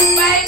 मला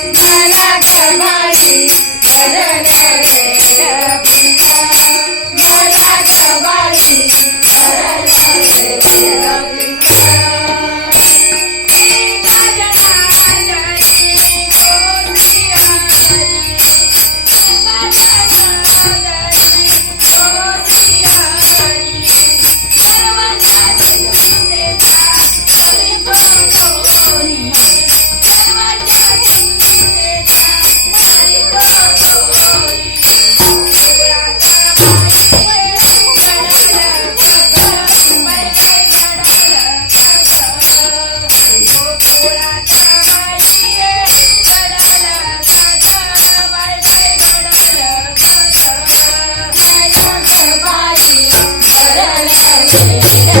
Yeah.